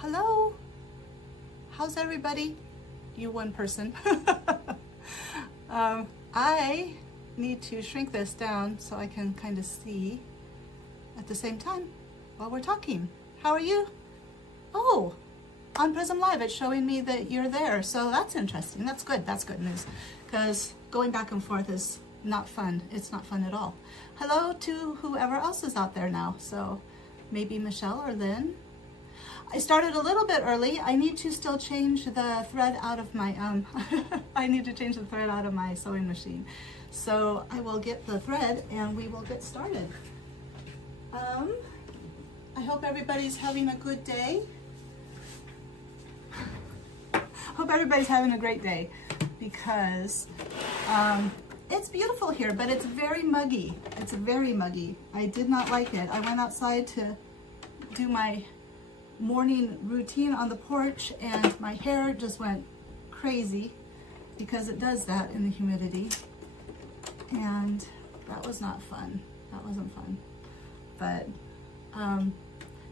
Hello? How's everybody? You one person. I need to shrink this down so I can kind of see at the same time while we're talking. How are you? Oh, on Prism Live it's showing me that you're there, so that's interesting. That's good. That's good news, because going back and forth is not fun. It's not fun at all. Hello to whoever else is out there now. So maybe Michelle or Lynn. I started a little bit early. I need to still change the thread out of my I need to change the thread out of my sewing machine. So I will get the thread and we will get started. I hope everybody's having a good day. Hope everybody's having a great day, because it's beautiful here, but it's very muggy. It's very muggy. I did not like it. I went outside to do my morning routine on the porch and my hair just went crazy because it does that in the humidity, and that was not fun. That wasn't fun. But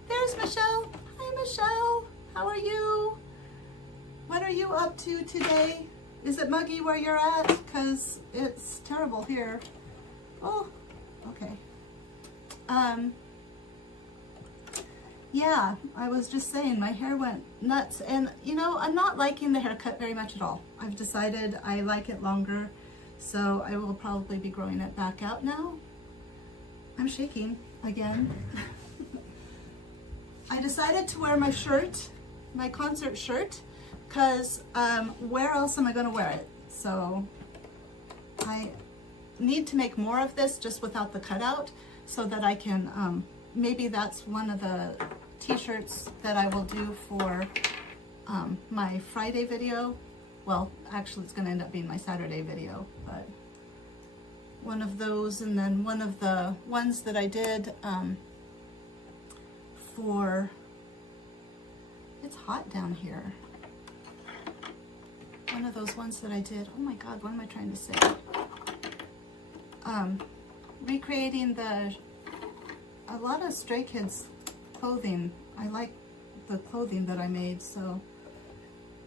there's Michelle. Hi Michelle, how are you? What are you up to today? Is it muggy where you're at? Because it's terrible here. Oh, okay. Yeah, I was just saying my hair went nuts, and you know, I'm not liking the haircut very much at all. I've decided I like it longer, so I will probably be growing it back out now. I'm shaking again. I decided to wear my shirt, my concert shirt, because where else am I going to wear it? So I need to make more of this just without the cutout, so that I can, maybe that's one of the t-shirts that I will do for my Friday video. Well, actually it's going to end up being my Saturday video, but one of those, and then one of the ones that I did for, it's hot down here. One of those ones that I did, oh my God, what am I trying to say? Recreating a lot of Stray Kids clothing. I like the clothing that I made, so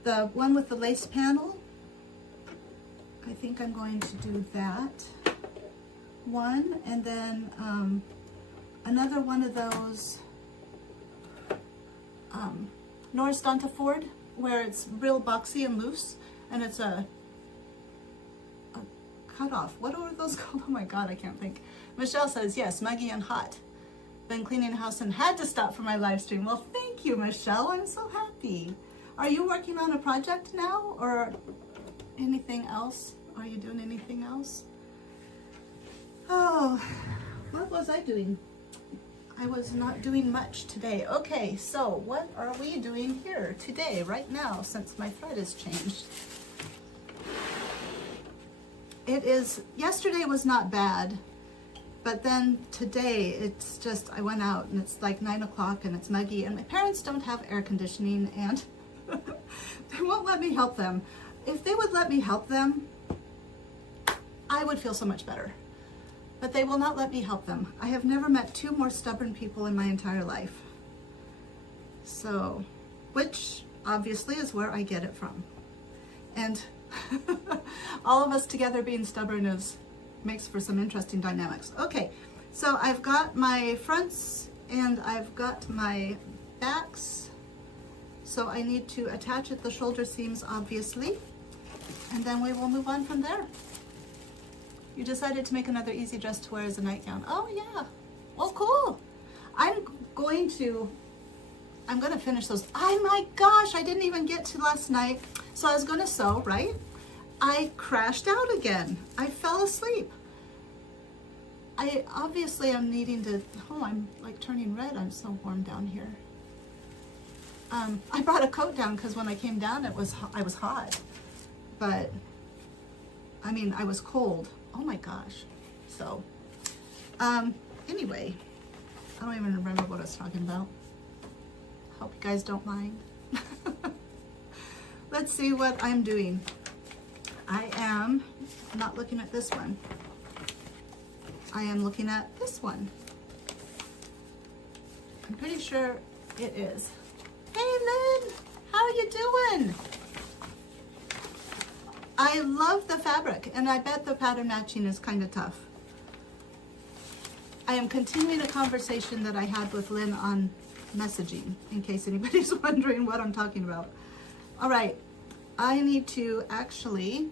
the one with the lace panel, I think I'm going to do that one, and then another one of those Norris Donta Ford, where it's real boxy and loose, and it's a cutoff. What are those called? Oh my God, I can't think. Michelle says, yes, muggy and hot. Been cleaning house and had to stop for my live stream. Well, thank you, Michelle. I'm so happy. Are you working on a project now or anything else? Are you doing anything else? Oh, what was I doing? I was not doing much today. Okay, so what are we doing here today, right now, since my thread has changed? It is, yesterday was not bad, but then today it's just, I went out and it's like 9 o'clock and it's muggy, and my parents don't have air conditioning, and they won't let me help them. If they would let me help them, I would feel so much better. But they will not let me help them. I have never met two more stubborn people in my entire life. So, which obviously is where I get it from. And all of us together being stubborn makes for some interesting dynamics. Okay, so I've got my fronts and I've got my backs. So I need to attach at the shoulder seams, obviously. And then we will move on from there. You decided to make another easy dress to wear as a nightgown. Oh yeah, well cool. I'm going to finish those. Oh my gosh, I didn't even get to last night. So I was gonna sew, right? I crashed out again. I fell asleep. I obviously am needing to, oh, I'm like turning red. I'm so warm down here. I brought a coat down because when I came down, I was hot, but I mean, I was cold. Oh my gosh. So, anyway, I don't even remember what I was talking about. Hope you guys don't mind. Let's see what I'm doing. I am not looking at this one. I am looking at this one. I'm pretty sure it is. Hey Lynn, how are you doing? I love the fabric, and I bet the pattern matching is kind of tough. I am continuing a conversation that I had with Lynn on messaging, in case anybody's wondering what I'm talking about. All right, I need to actually,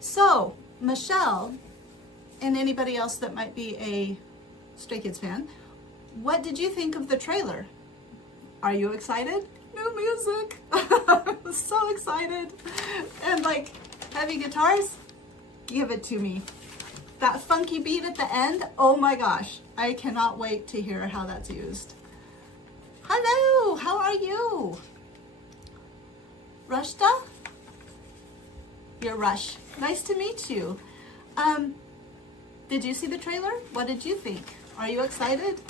so Michelle and anybody else that might be a Stray Kids fan, what did you think of the trailer? Are you excited? New music. I'm so excited. And like heavy guitars, give it to me. That funky beat at the end, oh my gosh. I cannot wait to hear how that's used. Hello, how are you? Rushta? You're Rush. Nice to meet you. Did you see the trailer? What did you think? Are you excited?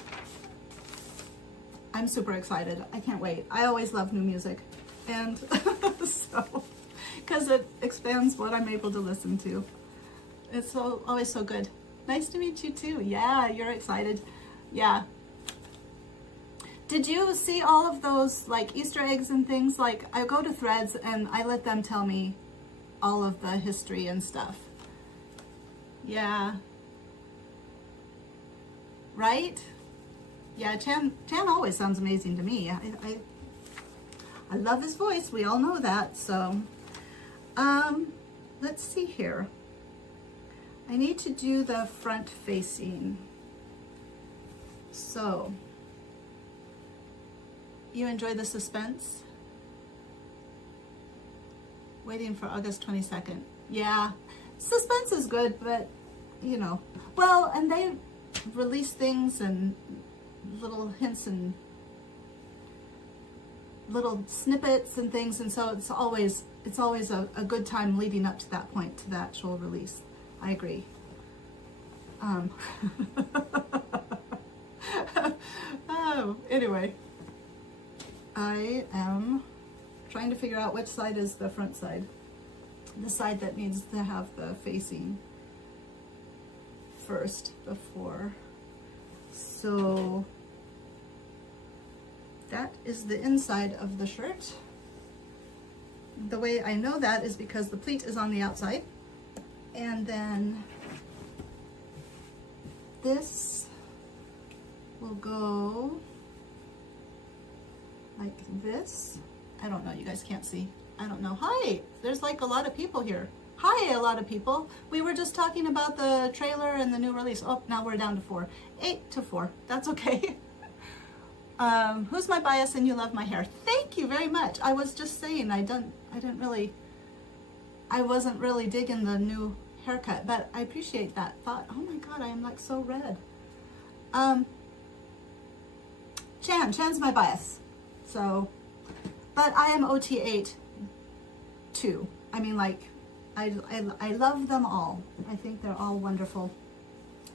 I'm super excited. I can't wait. I always love new music. And so, because it expands what I'm able to listen to. It's always so good. Nice to meet you too. Yeah, you're excited. Yeah. Did you see all of those like Easter eggs and things? Like I go to Threads and I let them tell me all of the history and stuff. Yeah. Right? Yeah, Chan always sounds amazing to me. I love his voice. We all know that. So, let's see here. I need to do the front facing. So, you enjoy the suspense? Waiting for August 22nd. Yeah, suspense is good, but you know. Well, and they release things and little hints and little snippets and things, and so it's always a good time leading up to that point, to the actual release. I agree. Oh, anyway, I am trying to figure out which side is the front side, the side that needs to have the facing first before. So that is the inside of the shirt. The way I know that is because the pleat is on the outside, and then this will go like this. I don't know, you guys can't see. I don't know. Hi, there's like a lot of people here. Hi, a lot of people. We were just talking about the trailer and the new release. Oh, now we're down to 4. 8 to 4. That's okay. Who's my bias and you love my hair? Thank you very much. I was just saying I wasn't really digging the new haircut, but I appreciate that thought. Oh my god, I am like so red. Chan's my bias. So, but I am OT8 too. I mean, like, I love them all. I think they're all wonderful,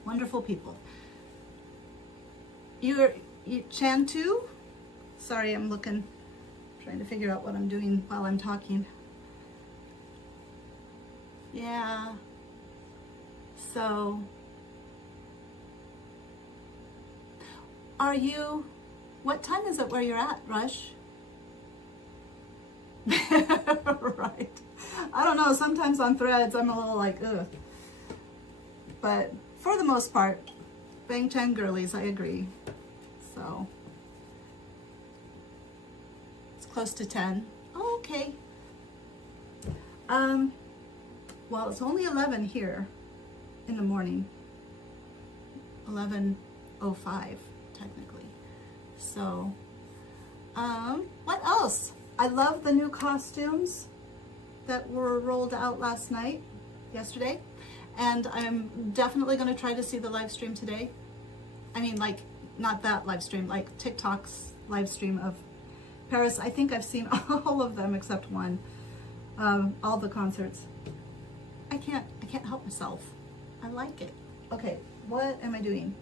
wonderful people. You Chan too? Sorry, I'm trying to figure out what I'm doing while I'm talking. Yeah. So, what time is it where you're at, Rush? Right. I don't know, sometimes on Threads I'm a little like, ugh. But for the most part, Bang Chan girlies, I agree. So, it's close to 10. Oh, okay. Well, it's only 11 here in the morning. 11:05, technically. So, what else? I love the new costumes that were rolled out yesterday, and I'm definitely going to try to see the live stream today. I mean, like, not that live stream, like TikTok's live stream of Paris. I think I've seen all of them except one, all the concerts. I can't help myself. I like it. Okay, what am I doing?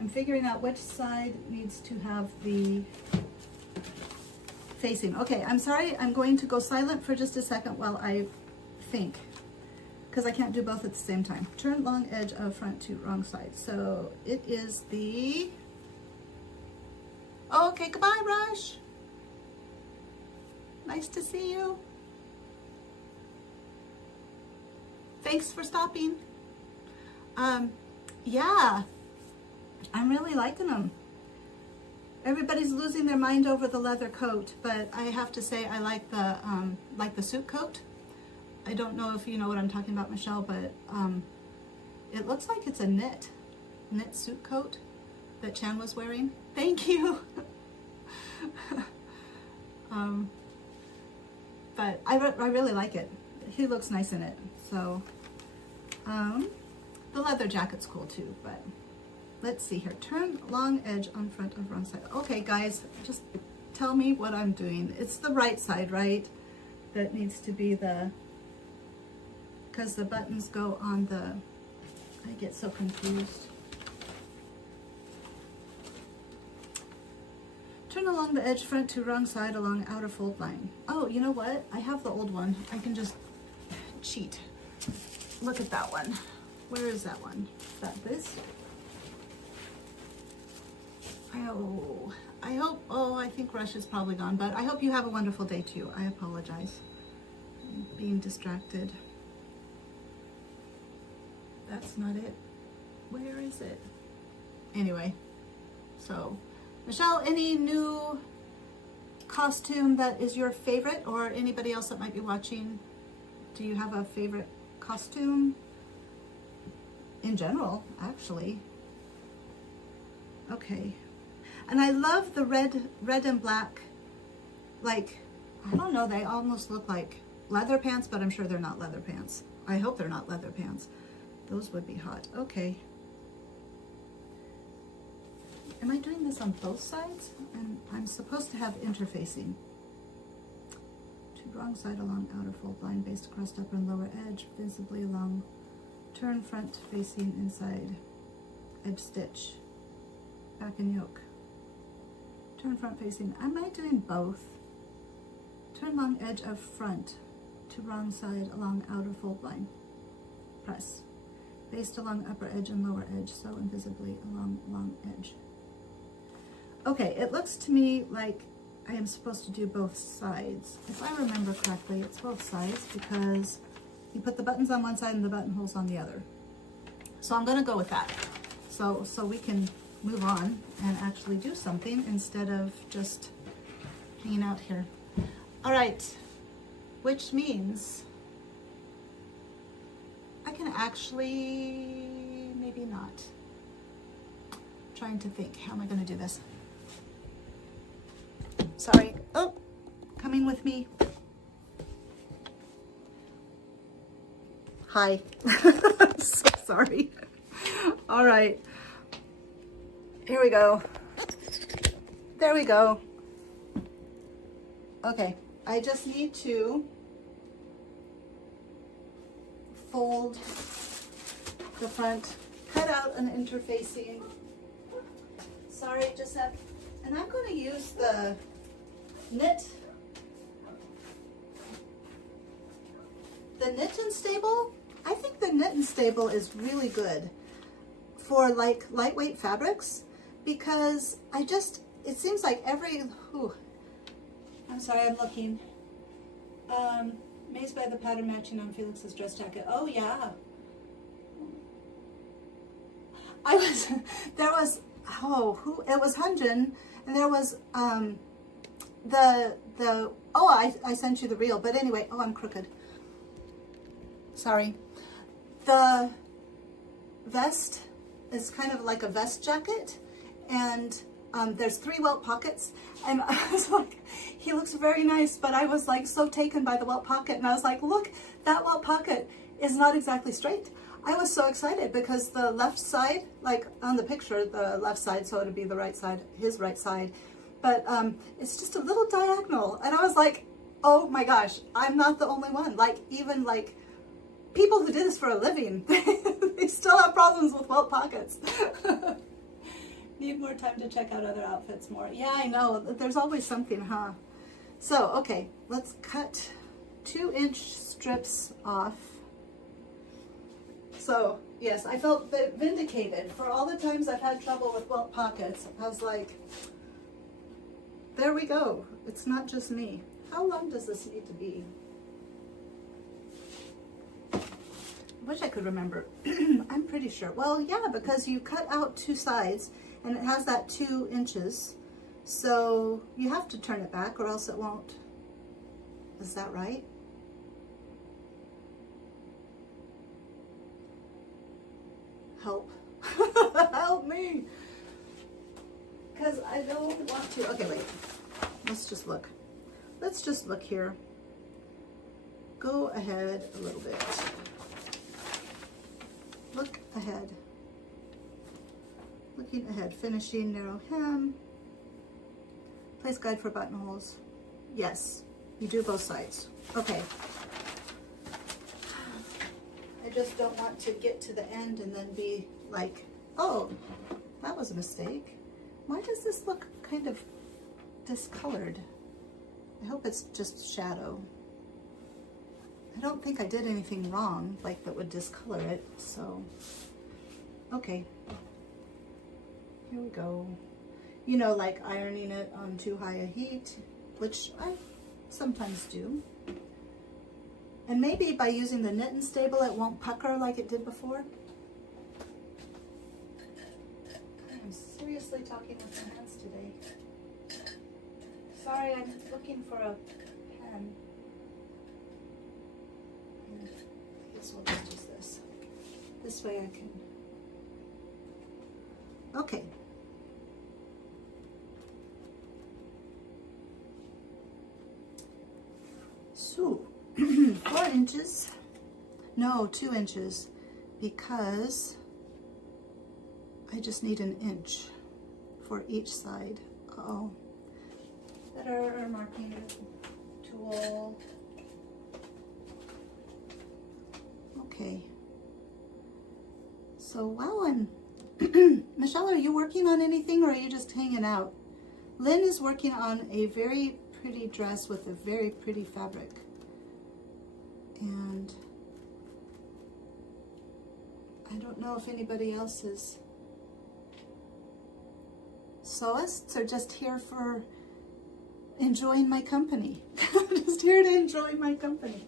I'm figuring out which side needs to have the facing. Okay, I'm sorry, I'm going to go silent for just a second while I think, because I can't do both at the same time. Turn long edge of front to wrong side. So it is the, Okay, goodbye, Rush. Nice to see you. Thanks for stopping. Yeah, I'm really liking them. Everybody's losing their mind over the leather coat, but I have to say I like the suit coat. I don't know if you know what I'm talking about, Michelle, but it looks like it's a knit suit coat that Chan was wearing. Thank you. But I really like it. He looks nice in it. So the leather jacket's cool too, but let's see here. Turn long edge on front of wrong side. Okay, guys, just tell me what I'm doing. It's the right side, right? That needs to be because the buttons go on I get so confused. Turn along the edge front to wrong side along outer fold line. Oh, you know what? I have the old one. I can just cheat. Look at that one. Where is that one? Is that this? I think Rush is probably gone, but I hope you have a wonderful day too. I apologize. I'm being distracted. That's not it. Where is it? Anyway, so Michelle, any new costume that is your favorite, or anybody else that might be watching? Do you have a favorite costume? In general, actually. Okay. And I love the red and black, like, I don't know, they almost look like leather pants, but I'm sure they're not leather pants. I hope they're not leather pants. Those would be hot. Okay. Am I doing this on both sides? And I'm supposed to have interfacing. To wrong side along outer fold line, based across upper and lower edge, visibly along. Turn front facing inside. Edge stitch. Back and yoke. Turn front facing. Am I doing both? Turn long edge of front to wrong side along outer fold line. Press. Based along upper edge and lower edge, so invisibly along long edge. Okay, it looks to me like I am supposed to do both sides. If I remember correctly, it's both sides because you put the buttons on one side and the buttonholes on the other. So I'm gonna go with that. So we can move on and actually do something instead of just hanging out here. All right, which means I can actually, maybe not. Trying to think, how am I gonna do this? Sorry, oh, coming with me. Hi, so sorry. All right, here we go. There we go. Okay, I just need to fold the front, cut out an interfacing. Sorry, Giuseppe. And I'm going to use the Knit and Stable. I think the Knit and Stable is really good for like lightweight fabrics because it seems like I'm sorry, I'm looking. Amazed by the pattern matching on Felix's dress jacket. Oh yeah. It was Hunjin, and there was I sent you the reel, but anyway, I'm crooked. Sorry. The vest is kind of like a vest jacket, and there's 3 welt pockets, and I was like, he looks very nice, but I was like so taken by the welt pocket, and I was like, look, that welt pocket is not exactly straight. I was so excited because the left side, like on the picture, the left side, so it'd be the right side, his right side, but it's just a little diagonal, and I was like, oh my gosh, I'm not the only one. Like, even like people who do this for a living, they still have problems with welt pockets. Need more time to check out other outfits more. Yeah, I know. There's always something, huh? So, okay, let's cut 2-inch strips off. So, yes, I felt vindicated. For all the times I've had trouble with welt pockets, I was like, there we go. It's not just me. How long does this need to be? I wish I could remember. I'm pretty sure. Well, yeah, because you cut out 2 sides and it has that 2 inches. So you have to turn it back or else it won't. Is that right? Help. Help me. Because I don't want to. Okay, wait. Let's just look. Let's just look here. Go ahead a little bit. Look ahead. Looking ahead. Finishing narrow hem. Place guide for buttonholes. Yes, you do both sides. Okay. I just don't want to get to the end and then be like, oh, that was a mistake. Why does this look kind of discolored? I hope it's just shadow. I don't think I did anything wrong, like that would discolor it, so. Okay. Here we go. You know, like ironing it on too high a heat, which I sometimes do. And maybe by using the Knit and Stable, it won't pucker like it did before. I'm seriously talking with my hands today. Sorry, I'm looking for a pen. I guess we'll just use this. This way I can. Okay. So, 4 inches. No, 2 inches, because I just need an inch for each side. Uh-oh. Better marking tool. Okay. So while I'm, Michelle, are you working on anything or are you just hanging out? Lynn is working on a very pretty dress with a very pretty fabric. And I don't know if anybody else is sewists or just here for enjoying my company. Just here to enjoy my company.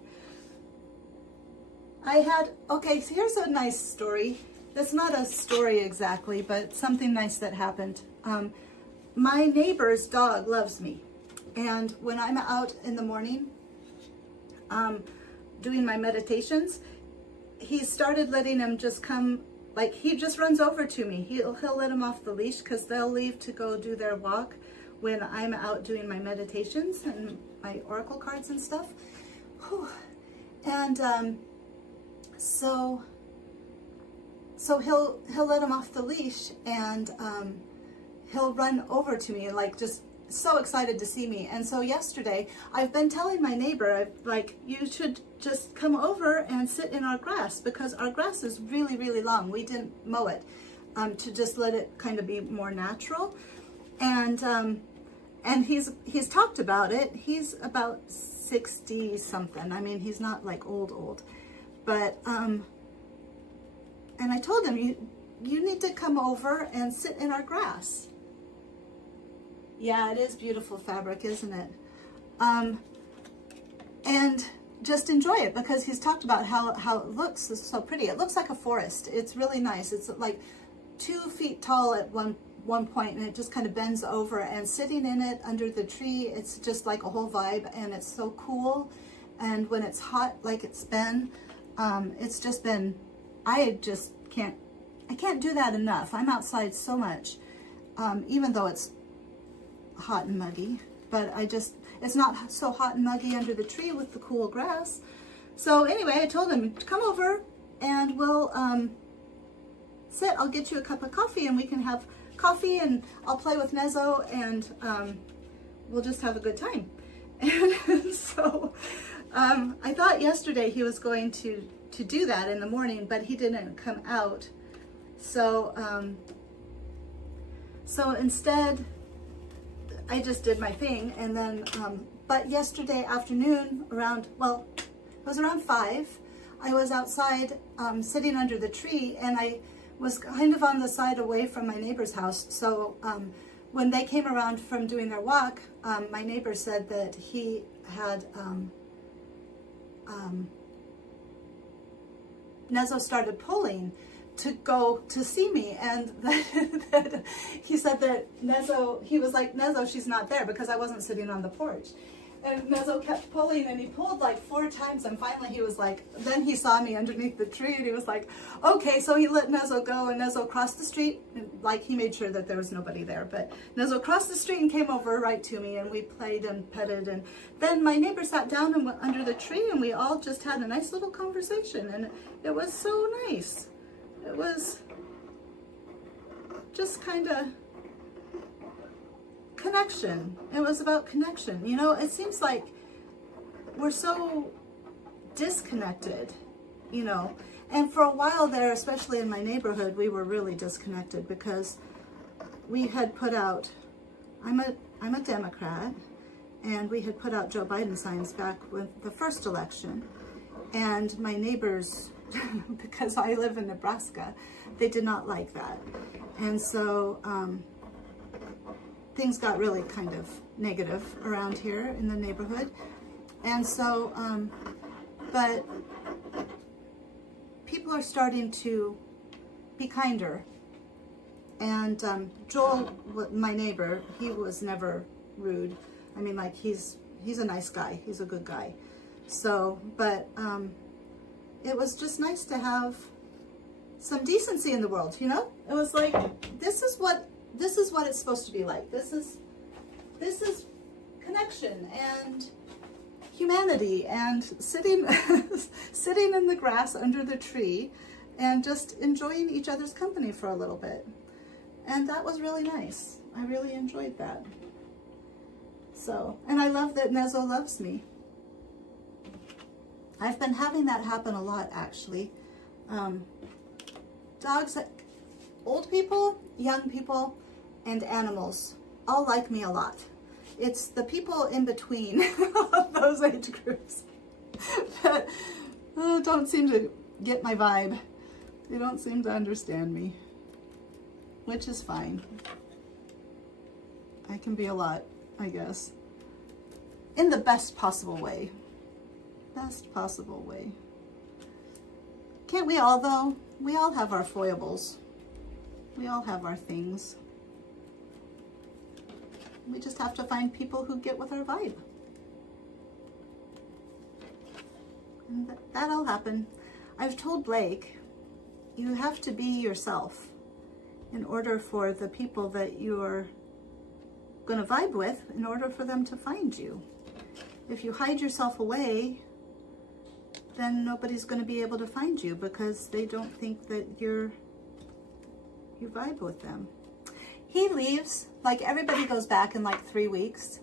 I had, okay, so here's a nice story. That's not a story exactly, but something nice that happened. My neighbor's dog loves me. And when I'm out in the morning doing my meditations, he started letting him just come, like he just runs over to me. He'll let him off the leash because they'll leave to go do their walk when I'm out doing my meditations and my oracle cards and stuff. Whew. And so he'll let him off the leash and he'll run over to me, like just so excited to see me. And so yesterday I've been telling my neighbor, like, you should just come over and sit in our grass because our grass is really, really long. We didn't mow it to just let it kind of be more natural. And he's talked about it. He's about 60 something. I mean, he's not like old, but and I told him, you need to come over and sit in our grass. Yeah, it is beautiful fabric, isn't it? And just enjoy it because he's talked about how it looks so pretty. It looks like a forest. It's really nice. It's like 2 feet tall at one point, and it just kind of bends over, and sitting in it under the tree, it's just like a whole vibe, and it's so cool. And when it's hot like it's been, it's just been, I can't do that enough. I'm outside so much, even though it's hot and muggy, but it's not so hot and muggy under the tree with the cool grass. So anyway, I told him, come over and we'll sit. I'll get you a cup of coffee and we can have coffee and I'll play with Nezzo and we'll just have a good time. And so I thought yesterday he was going to do that in the morning, but he didn't come out. So instead, I just did my thing, and then, but yesterday afternoon around, well, it was around 5, I was outside sitting under the tree, and I was kind of on the side away from my neighbor's house. So when they came around from doing their walk, my neighbor said that he had Nezo started pulling to go to see me, and that he said that Nezo, he was like, Nezo, she's not there, because I wasn't sitting on the porch. And Nezo kept pulling, and he pulled like 4 times, and finally he was like, then he saw me underneath the tree, and he was like, okay, so he let Nezo go, and Nezo crossed the street, and like he made sure that there was nobody there, but Nezo crossed the street and came over right to me, and we played and petted, and then my neighbor sat down and went under the tree, and we all just had a nice little conversation, and it was so nice. It was just kind of connection. It was about connection. You know, it seems like we're so disconnected, you know, and for a while there, especially in my neighborhood, we were really disconnected because we had put out, I'm a Democrat, and we had put out Joe Biden signs back with the first election, and my neighbors, because I live in Nebraska, they did not like that, and so things got really kind of negative around here in the neighborhood. And so, but people are starting to be kinder. And Joel, my neighbor, he was never rude. I mean, like, he's a nice guy. He's a good guy. So, but it was just nice to have some decency in the world, you know? It was like, this is what it's supposed to be like. This is connection and humanity and sitting sitting in the grass under the tree and just enjoying each other's company for a little bit. And that was really nice. I really enjoyed that. So, and I love that Nezo loves me. I've been having that happen a lot, actually. Dogs, old people, young people, and animals all like me a lot. It's the people in between those age groups that don't seem to get my vibe. They don't seem to understand me, which is fine. I can be a lot, I guess, in the best possible way. Best possible way. Can't we all, though? We all have our foibles. We all have our things. We just have to find people who get with our vibe. And that'll happen. I've told Blake, you have to be yourself in order for the people that you're going to vibe with, in order for them to find you. If you hide yourself away, then nobody's going to be able to find you because they don't think that you vibe with them. He leaves, like everybody goes back in like 3 weeks,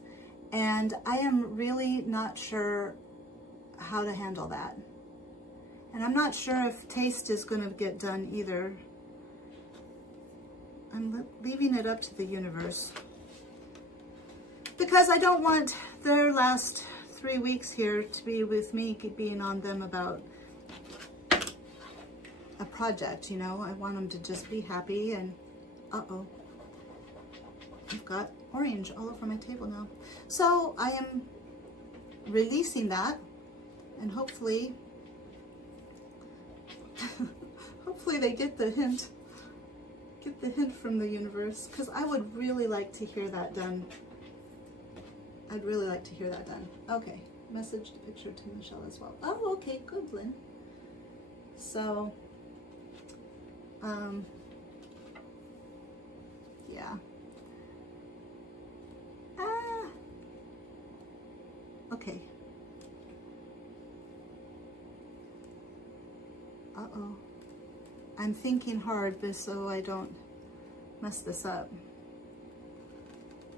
and I am really not sure how to handle that. And I'm not sure if Taste is going to get done either. I'm leaving it up to the universe. Because I don't want their last 3 weeks here to be with me being on them about a project, you know. I want them to just be happy and, uh-oh. I've got orange all over my table now. So I am releasing that, and hopefully, hopefully they get the hint from the universe, because I would really like to hear that done. I'd really like to hear that done. Okay, message the picture to Michelle as well. Oh, okay, good, Lynn. So, yeah. Okay. Uh-oh. I'm thinking hard so I don't mess this up.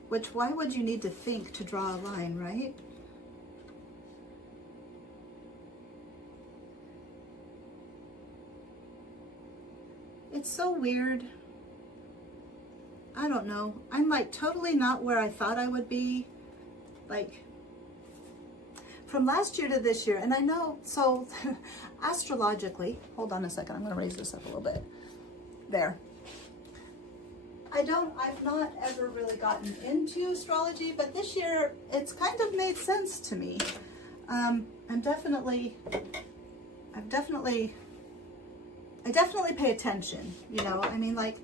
Which, why would you need to think to draw a line, right? It's so weird. I don't know. I'm like totally not where I thought I would be. Like, from last year to this year, and I know, so astrologically, hold on a second, I'm going to raise this up a little bit. There. I've not ever really gotten into astrology, but this year it's kind of made sense to me. I definitely pay attention, you know. I mean, like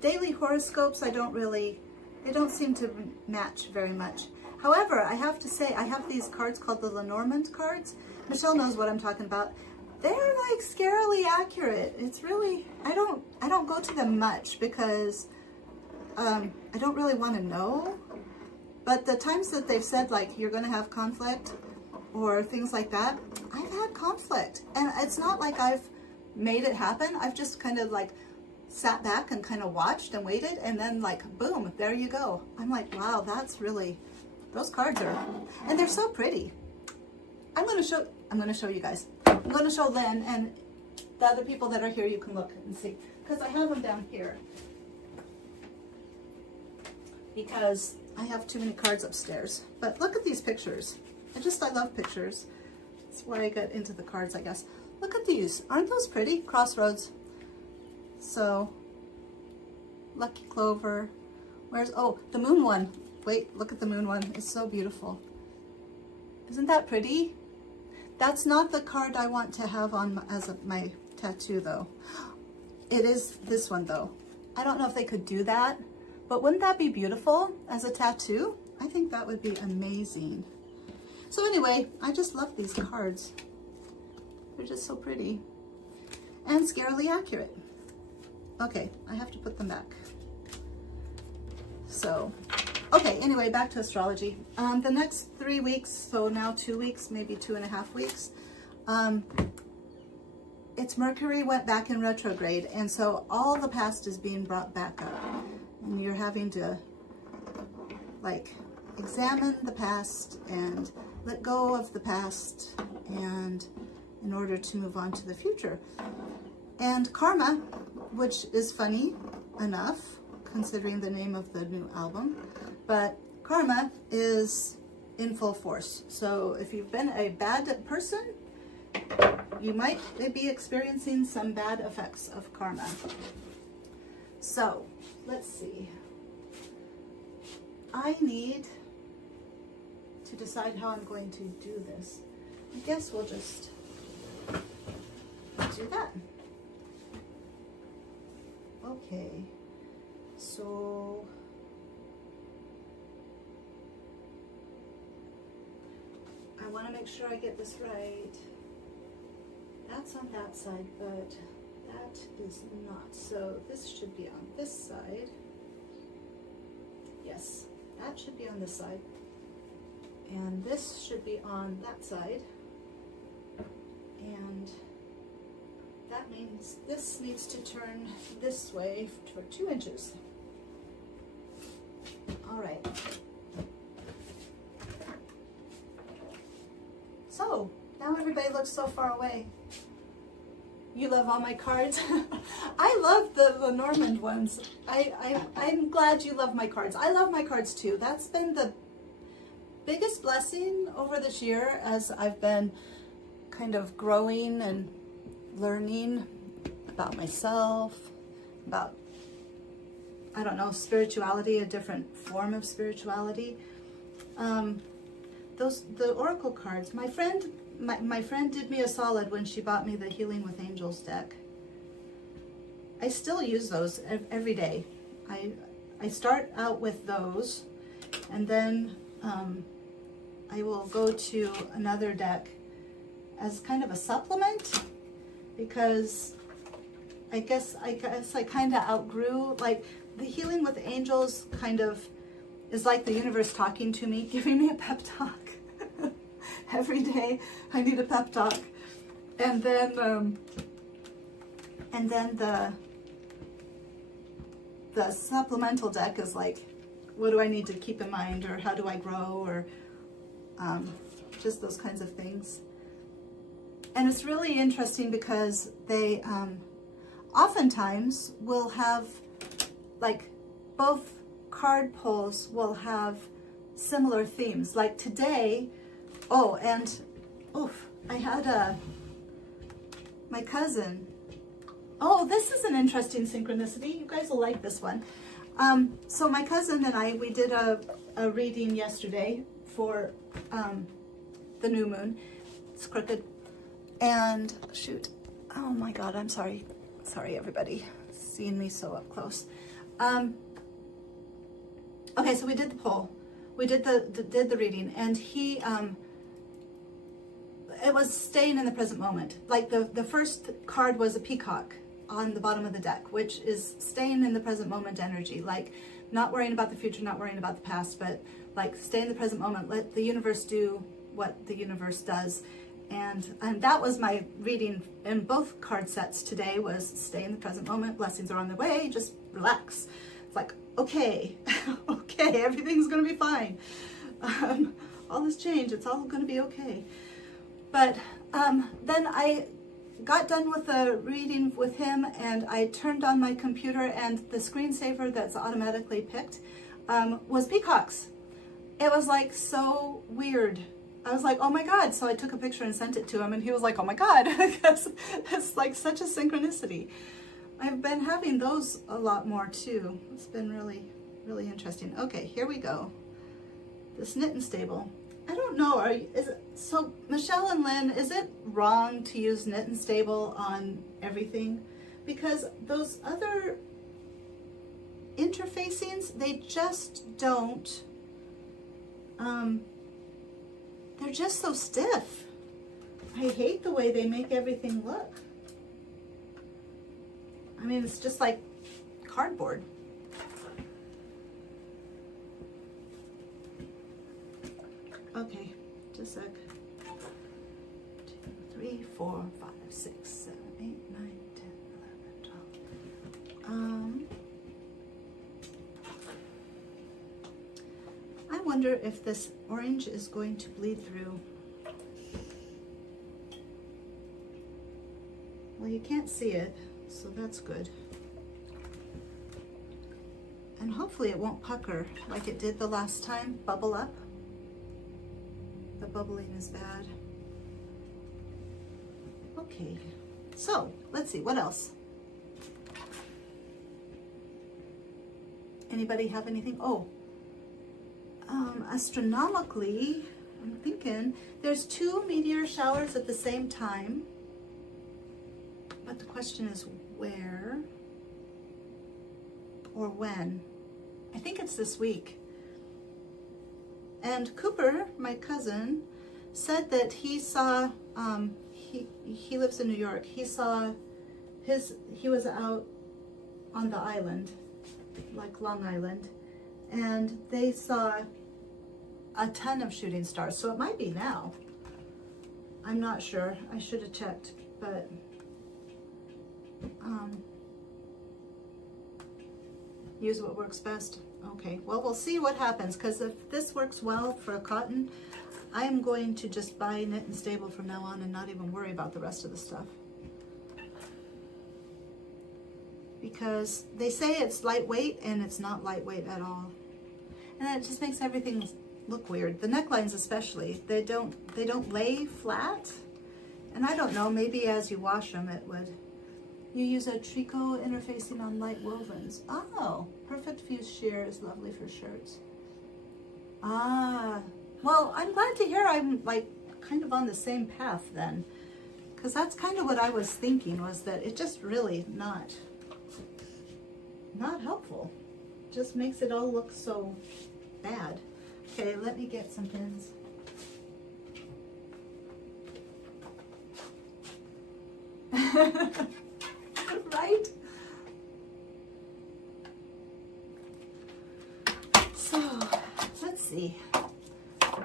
daily horoscopes, they don't seem to match very much. However, I have to say, I have these cards called the Lenormand cards. Michelle knows what I'm talking about. They're like scarily accurate. It's really, I don't go to them much because I don't really want to know. But the times that they've said like you're going to have conflict or things like that, I've had conflict. And it's not like I've made it happen. I've just kind of like sat back and kind of watched and waited, and then like boom, there you go. I'm like, wow, that's really, those cards are, and they're so pretty. I'm going to show you guys. I'm going to show Lynn, and the other people that are here, you can look and see, because I have them down here because I have too many cards upstairs. But look at these pictures. I love pictures. That's why I got into the cards, I guess. Look at these. Aren't those pretty? Crossroads. So, Lucky Clover. Oh, the moon one. Wait, look at the moon one. It's so beautiful. Isn't that pretty? That's not the card I want to have on as my tattoo though. It is this one though. I don't know if they could do that, but wouldn't that be beautiful as a tattoo? I think that would be amazing. So anyway, I just love these cards. They're just so pretty and scarily accurate. Okay, I have to put them back. So, okay, anyway, back to astrology. The next 3 weeks, so now 2 weeks, maybe 2.5 weeks, it's Mercury went back in retrograde, and so all the past is being brought back up. And you're having to, like, examine the past and let go of the past, and in order to move on to the future. And Karma, which is funny enough, considering the name of the new album, but Karma is in full force. So if you've been a bad person, you might be experiencing some bad effects of karma. So let's see. I need to decide how I'm going to do this. I guess we'll just do that. Okay, so I want to make sure I get this right. That's on that side, but that is not. So this should be on this side. Yes, that should be on this side. And this should be on that side. And that means this needs to turn this way for 2 inches. All right. So now everybody looks so far away. You love all my cards? I love the Lenormand ones. I'm glad you love my cards. I love my cards too. That's been the biggest blessing over this year as I've been kind of growing and learning about myself, about, I don't know, spirituality, a different form of spirituality. The oracle cards, my friend did me a solid when she bought me the Healing with Angels deck. I still use those every day. I start out with those, and then I will go to another deck as kind of a supplement, because I guess I kind of outgrew, like the Healing with Angels kind of is like the universe talking to me, giving me a pep talk. Every day I need a pep talk. And then the supplemental deck is like, what do I need to keep in mind, or how do I grow, or just those kinds of things. And it's really interesting because they oftentimes will have, like, both card pulls will have similar themes. Like today, I had my cousin. Oh, this is an interesting synchronicity. You guys will like this one. So my cousin and I, we did a reading yesterday for the new moon. It's crooked. And shoot, oh my God, I'm sorry. Sorry, everybody, seeing me so up close. Okay, so we did the poll. We did the reading, and he, it was staying in the present moment. Like the first card was a peacock on the bottom of the deck, which is staying in the present moment energy, like not worrying about the future, not worrying about the past, but like stay in the present moment, let the universe do what the universe does. And that was my reading in both card sets today, was stay in the present moment, blessings are on their way, just relax. It's like, okay, okay, everything's gonna be fine. All this change, it's all gonna be okay. But then I got done with the reading with him, and I turned on my computer, and the screensaver that's automatically picked was peacocks. It was like so weird. I was like, oh my God. So I took a picture and sent it to him, and he was like, oh my God, because it's like such a synchronicity. I've been having those a lot more too. It's been really, really interesting. Okay, here we go. This Knit and Stable. I don't know, so Michelle and Lynn, is it wrong to use Knit and Stable on everything? Because those other interfacings, they just don't, they're just so stiff. I hate the way they make everything look. I mean, it's just like cardboard. Okay, just a sec. 2, 3, 4, 5, 6, 7, 8, 9, 10, 11, 12. I wonder if this orange is going to bleed through. Well, you can't see it, so that's good. And hopefully it won't pucker like it did the last time, bubble up. The bubbling is bad. Okay, so let's see, what else? Anybody have anything? Oh, astronomically, I'm thinking there's 2 meteor showers at the same time, but the question is where or when? I think it's this week. And Cooper, my cousin, said that he saw, he lives in New York, he saw he was out on the island, like Long Island, and they saw a ton of shooting stars. So it might be now. I'm not sure. I should have checked, but use what works best. Okay, well, we'll see what happens, because if this works well for a cotton, I am going to just buy Knit and Stable from now on and not even worry about the rest of the stuff. Because they say it's lightweight, and it's not lightweight at all. And it just makes everything look weird. The necklines especially, they don't lay flat. And I don't know, maybe as you wash them it would. You use a tricot interfacing on light wovens. Oh, perfect fuse sheer is lovely for shirts. Ah, well, I'm glad to hear I'm like kind of on the same path then. Because that's kind of what I was thinking, was that it just really not helpful. Just makes it all look so bad. Okay, let me get some pins. Right? So, let's see.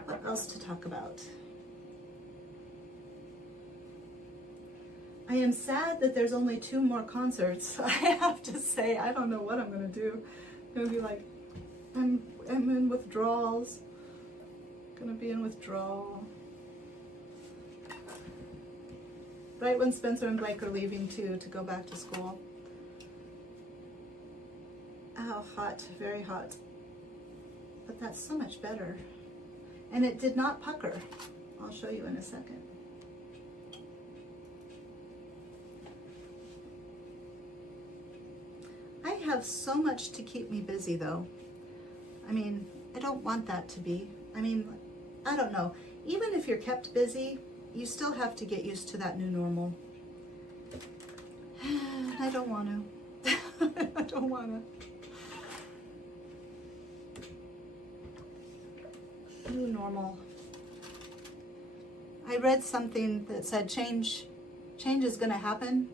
What else to talk about? I am sad that there's only 2 more concerts. I have to say, I don't know what I'm going to do. I'm going to be like, I'm in withdrawals. Going to be in withdrawal. Right when Spencer and Blake are leaving too, to go back to school. Oh, hot, very hot. But that's so much better. And it did not pucker. I'll show you in a second. I have so much to keep me busy though. I mean, I don't want that to be. I mean, I don't know. Even if you're kept busy, you still have to get used to that new normal. I don't want to. I don't want to. New normal. I read something that said change is going to happen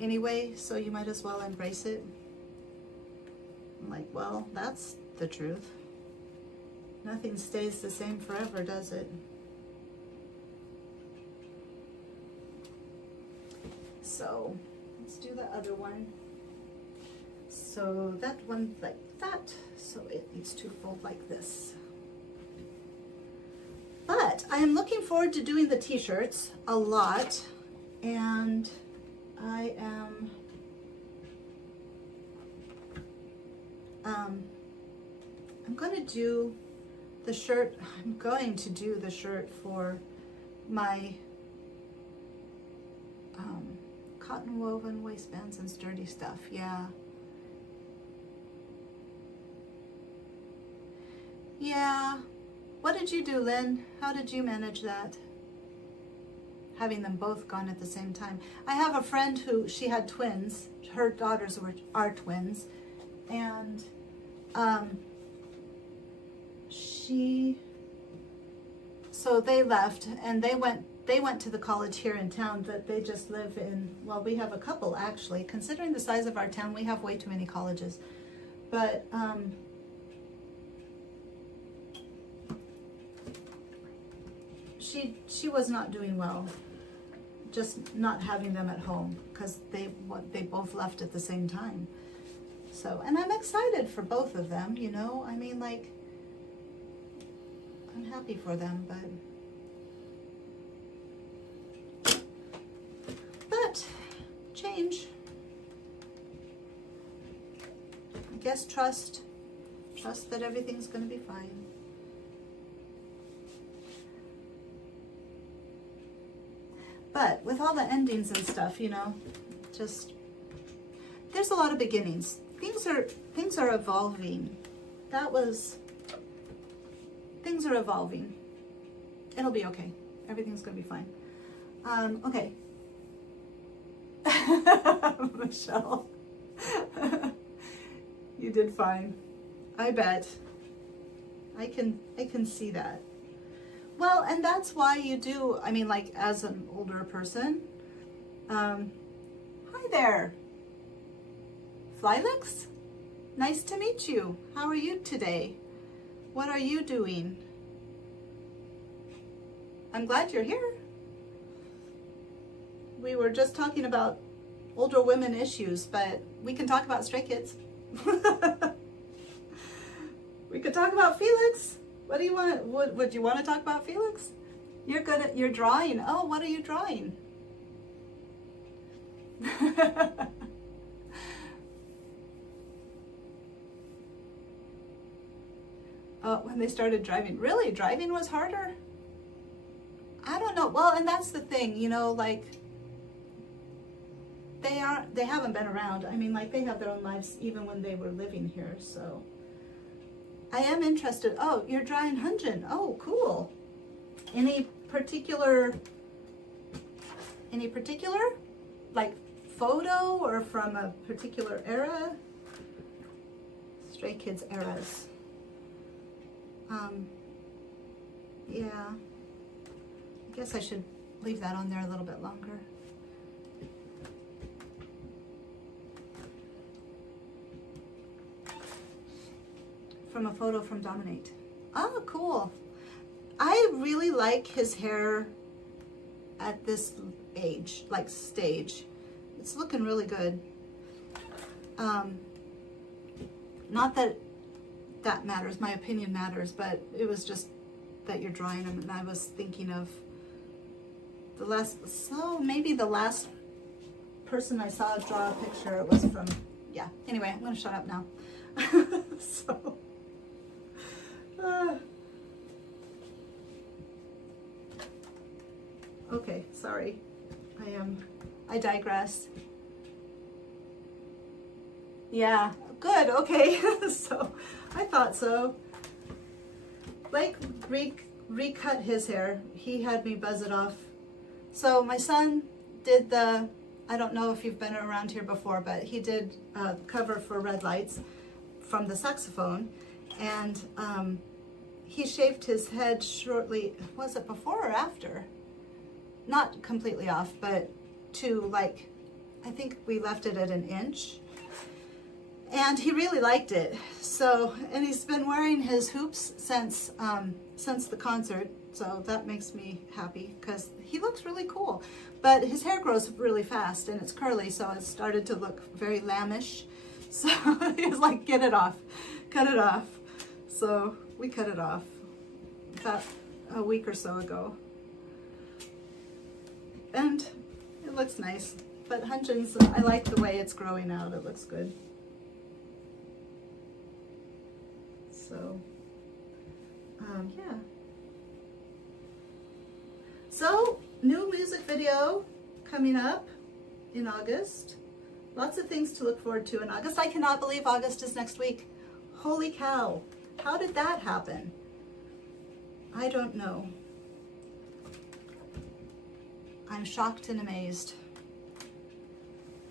anyway, so you might as well embrace it. I'm like, well, that's the truth. Nothing stays the same forever, does it? So let's do the other one. So that one like that, so it needs to fold like this. But I am looking forward to doing the t-shirts a lot, and I'm going to do the shirt. I'm going to do the shirt for my cotton woven waistbands and sturdy stuff. Yeah. Yeah. What did you do, Lynn? How did you manage that? Having them both gone at the same time. I have a friend who, she had twins. Her daughters are twins. And so they left and they went to the college here in town that they just live in. Well, we have a couple actually. Considering the size of our town, we have way too many colleges. But she was not doing well, just not having them at home, because they both left at the same time. So, and I'm excited for both of them, you know. I mean, like, I'm happy for them, but change. I guess trust that everything's going to be fine. But with all the endings and stuff, you know, just, there's a lot of beginnings. Things are evolving. Things are evolving. It'll be okay. Everything's gonna be fine. Okay. Michelle, you did fine. I bet. I can see that. Well, and that's why you do, I mean, like, as an older person, hi there, Flylix, nice to meet you. How are you today? What are you doing? I'm glad you're here. We were just talking about older women issues, but we can talk about Stray Kids. We could talk about Felix. What do you want? Would you want to talk about Felix? You're good at your drawing. Oh, what are you drawing? When they started driving. Really? Driving was harder? I don't know. Well, and that's the thing, you know, like, they haven't been around. I mean, like, they have their own lives even when they were living here, so. I am interested. Oh, you're drawing Hunjin. Oh, cool. Any particular, like, photo or from a particular era? Stray Kids eras. Yeah. I guess I should leave that on there a little bit longer. From a photo from Dominate. Oh, cool. I really like his hair at this age, like stage. It's looking really good. Not that that matters, my opinion matters, but it was just that you're drawing him, and I was thinking of maybe the last person I saw draw a picture, it was from, yeah. Anyway, I'm gonna shut up now. So. Okay, sorry. I digress. Yeah, good, okay. So, I thought so. Blake recut his hair. He had me buzz it off. So my son did the, I don't know if you've been around here before, but he did cover for Red Lights from the saxophone. And he shaved his head shortly, was it before or after? Not completely off, but to like, I think we left it at an inch. And he really liked it. So, and he's been wearing his hoops since the concert. So that makes me happy because he looks really cool. But his hair grows really fast and it's curly, so it started to look very lambish. So he was like, get it off, cut it off. So we cut it off about a week or so ago. And it looks nice. But Hunchins, I like the way it's growing out. It looks good. So, yeah. So, new music video coming up in August. Lots of things to look forward to in August. I cannot believe August is next week. Holy cow. How did that happen? I don't know. I'm shocked and amazed.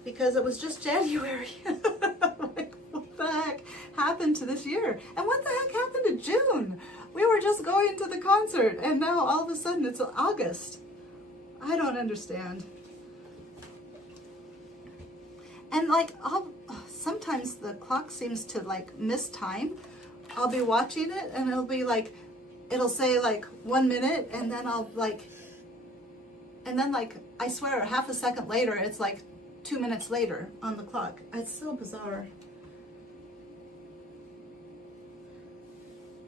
Because it was just January. Like, what the heck happened to this year? And what the heck happened to June? We were just going to the concert and now all of a sudden it's August. I don't understand. And like, sometimes the clock seems to like miss time. I'll be watching it and it'll be like, it'll say like 1 minute and then I'll like, and then like, I swear half a second later, it's like 2 minutes later on the clock. It's so bizarre.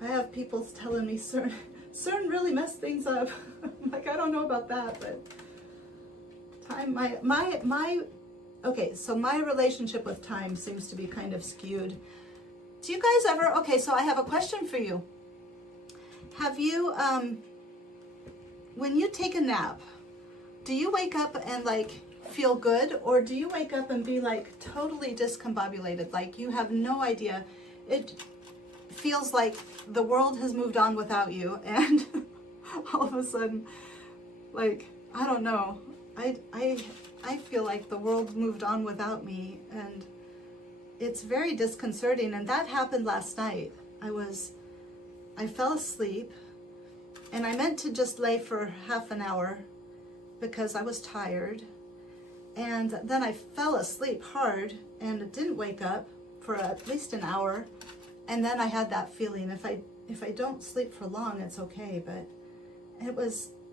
I have people telling me CERN really messed things up. Like, I don't know about that, but time, okay, so my relationship with time seems to be kind of skewed. Do you guys ever, okay, so I have a question for you. Have you, when you take a nap, do you wake up and like feel good, or do you wake up and be like totally discombobulated, like you have no idea? It feels like the world has moved on without you, and all of a sudden, like, I don't know, I feel like the world moved on without me, and it's very disconcerting. And that happened last night. I fell asleep, and I meant to just lay for half an hour because I was tired. And then I fell asleep hard and didn't wake up for at least an hour. And then I had that feeling, if I don't sleep for long, it's okay. But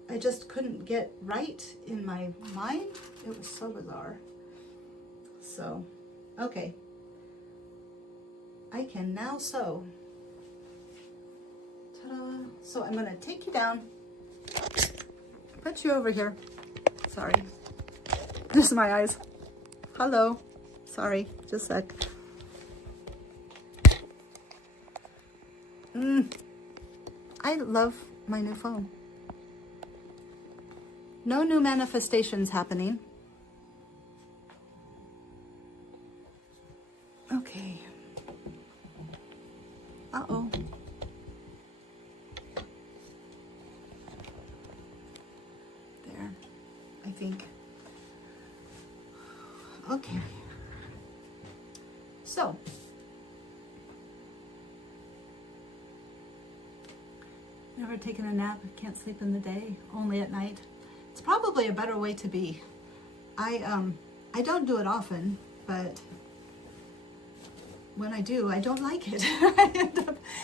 I just couldn't get right in my mind. It was so bizarre. So, okay. I can now sew. Ta-da. So I'm gonna take you down, put you over here. Sorry. Just my eyes. Hello. Sorry, just a sec. I love my new phone. No new manifestations happening. Okay. Uh-oh. There, I think. Okay. So, never taken a nap, can't sleep in the day, only at night. It's probably a better way to be. I don't do it often, but when I do, I don't like it.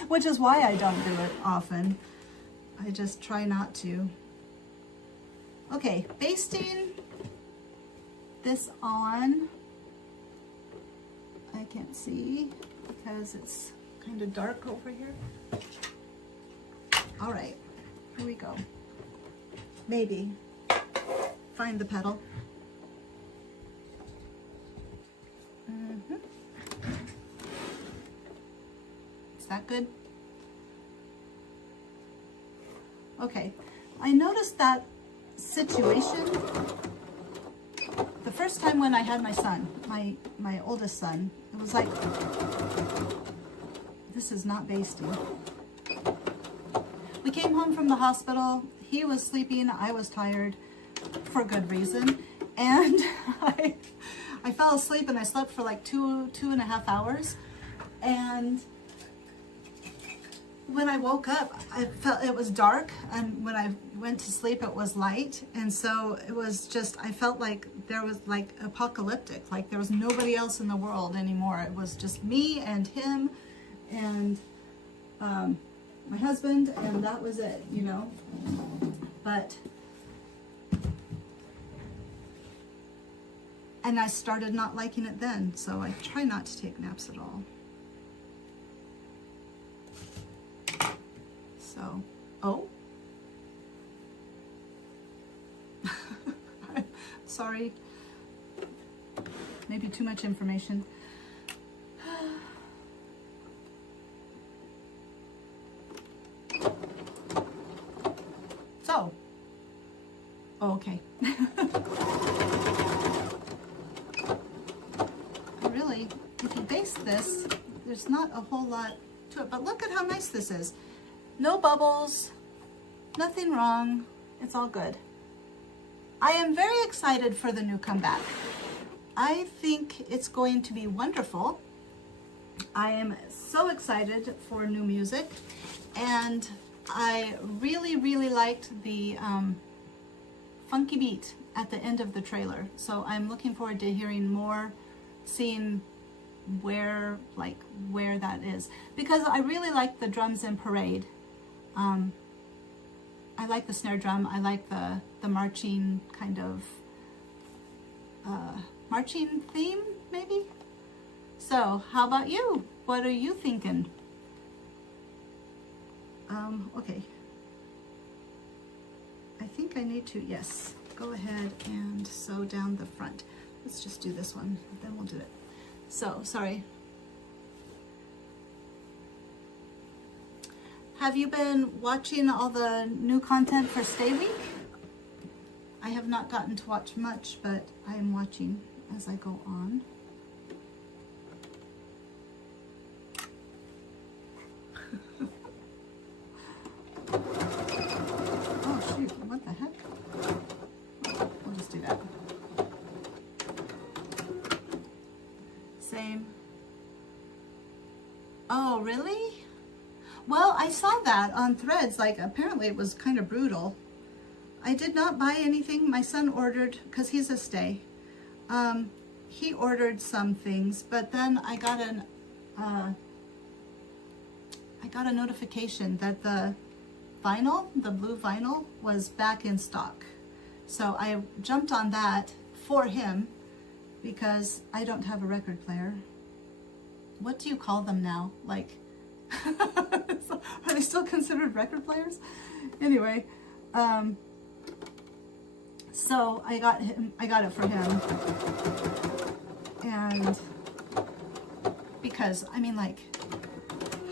Which is why I don't do it often. I just try not to. Okay, basting this on. I can't see because it's kind of dark over here. All right, here we go. Maybe find the pedal. Is that good? Okay, I noticed that situation the first time when I had my son, my oldest son, It was like, this is not basting. We came home from the hospital. He was sleeping. I was tired for good reason. And I fell asleep and I slept for like two and a half hours. And when I woke up, I felt it was dark, and when I went to sleep, it was light. And so it was just, I felt like there was like apocalyptic, like there was nobody else in the world anymore. It was just me and him and my husband, and that was it, you know. But, and I started not liking it then, so I try not to take naps at all. So, oh, sorry, maybe too much information. So, oh, okay. Really, if you baste this, there's not a whole lot to it, but look at how nice this is. No bubbles, nothing wrong, it's all good. I am very excited for the new comeback. I think it's going to be wonderful. I am so excited for new music, and I really, really liked the funky beat at the end of the trailer. So I'm looking forward to hearing more, seeing where that is. Because I really like the drums in Parade. I like the snare drum. I like the marching kind of marching theme, maybe. So how about you? What are you thinking? Okay. I think I need to, yes, go ahead and sew down the front. Let's just do this one, then we'll do it. So, sorry. Have you been watching all the new content for Stay Week? I have not gotten to watch much, but I am watching as I go on. Oh shoot, what the heck? We'll just do that. Same. Oh, really? Well, I saw that on Threads, like apparently it was kind of brutal. I did not buy anything. My son ordered, because he's a stay. He ordered some things, but then I got a notification that the vinyl, the blue vinyl, was back in stock. So I jumped on that for him because I don't have a record player. What do you call them now? Like, are they still considered record players? Anyway, so I got it for him, and because I mean, like,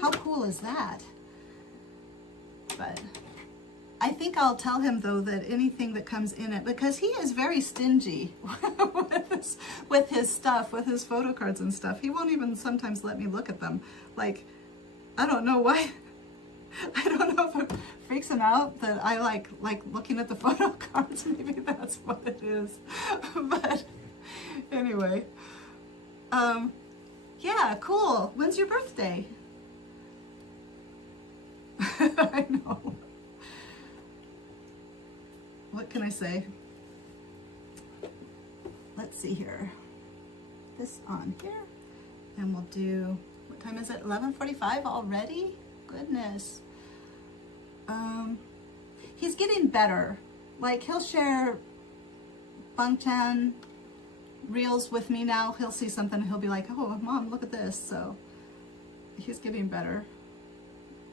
how cool is that? But I think I'll tell him though that anything that comes in it, because he is very stingy with his stuff, with his photo cards and stuff. He won't even sometimes let me look at them. Like, I don't know why. I don't know if it freaks him out that I like looking at the photo cards. Maybe that's what it is. But anyway, yeah, cool. When's your birthday? I know. What can I say? Let's see here. This on here, and we'll do, what time is it? 11:45 already? Goodness. He's getting better. Like, he'll share Bangtan reels with me now. He'll see something and he'll be like, oh, Mom, look at this. So he's getting better.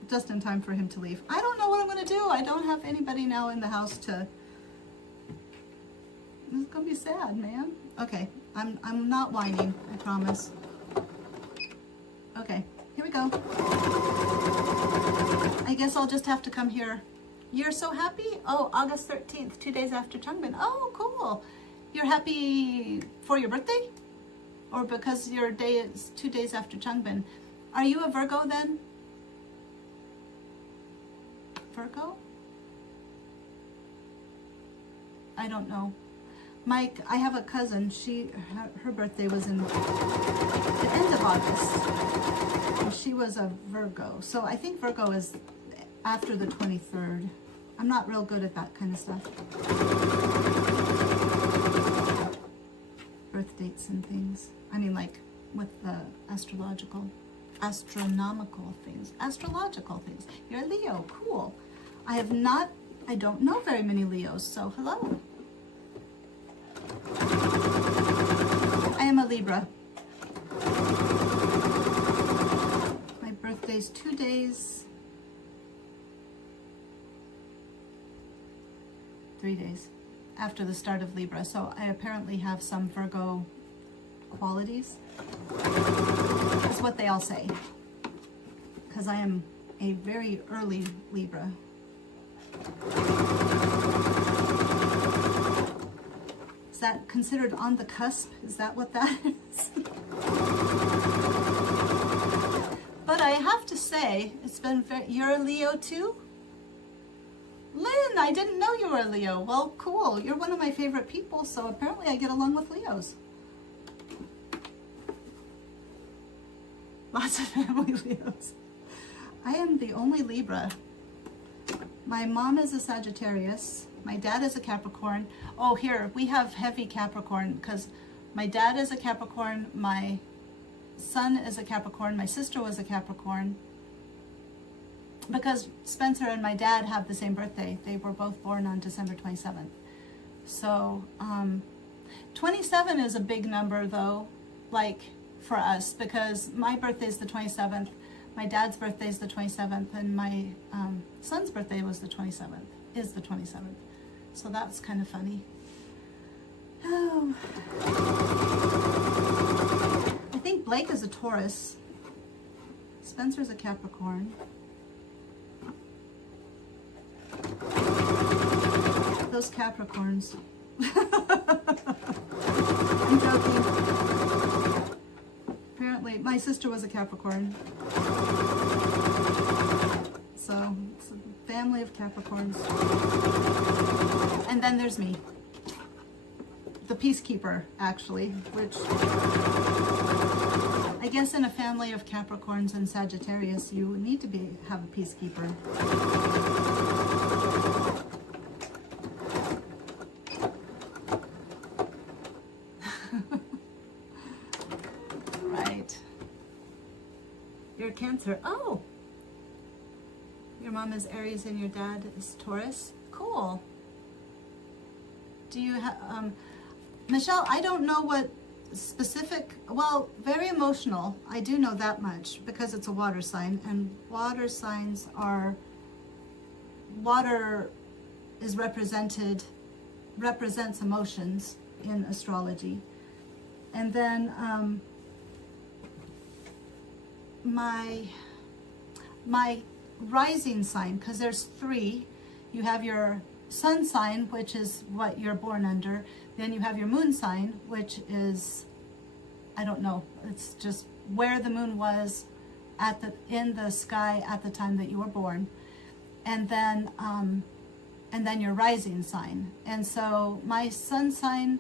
Just in time for him to leave. I don't know what I'm going to do. I don't have anybody now in the house to... It's going to be sad, man. Okay, I'm not whining, I promise. Okay, here we go. I guess I'll just have to come here. You're so happy? Oh, August 13th, 2 days after Changbin. Oh, cool. You're happy for your birthday? or because your day is 2 days after Changbin. Are you a Virgo then? Virgo? I don't know. Mike, I have a cousin. Her birthday was in the end of August. And she was a Virgo. So I think Virgo is after the 23rd. I'm not real good at that kind of stuff. Birth dates and things. I mean, like with the astronomical things. Astrological things. You're a Leo. Cool. I don't know very many Leos, so hello. I am a Libra. My birthday's 2 days, 3 days after the start of Libra. So I apparently have some Virgo qualities. That's what they all say. Because I am a very early Libra. Is that considered on the cusp? Is that what that is? But I have to say, it's been you're a Leo too? Lynn, I didn't know you were a Leo. Well, cool. You're one of my favorite people, so apparently I get along with Leos. Lots of family Leos. I am the only Libra. My mom is a Sagittarius. My dad is a Capricorn. Oh, here, we have heavy Capricorn because my dad is a Capricorn, my son is a Capricorn, my sister was a Capricorn. Because Spencer and my dad have the same birthday. They were both born on December 27th. So, 27 is a big number though, like for us, because my birthday is the 27th, my dad's birthday is the 27th, and my son's birthday was the 27th, is the 27th. So that's kind of funny. Oh. I think Blake is a Taurus. Spencer's a Capricorn. Those Capricorns. I'm joking. Apparently, my sister was a Capricorn. So, it's a family of Capricorns. And then there's me. The peacekeeper, actually, which I guess in a family of Capricorns and Sagittarius, you need to have a peacekeeper. Right. You're a Cancer. Oh! Your mom is Aries and your dad is Taurus. Cool. Do you have, Michelle, I don't know what specific, well, very emotional. I do know that much because it's a water sign, and water signs are, water is represents emotions in astrology. And then my rising sign, because there's 3, you have your sun sign, which is what you're born under. Then you have your moon sign, which is, I don't know, it's just where the moon was in the sky at the time that you were born. And then your rising sign. And so my sun sign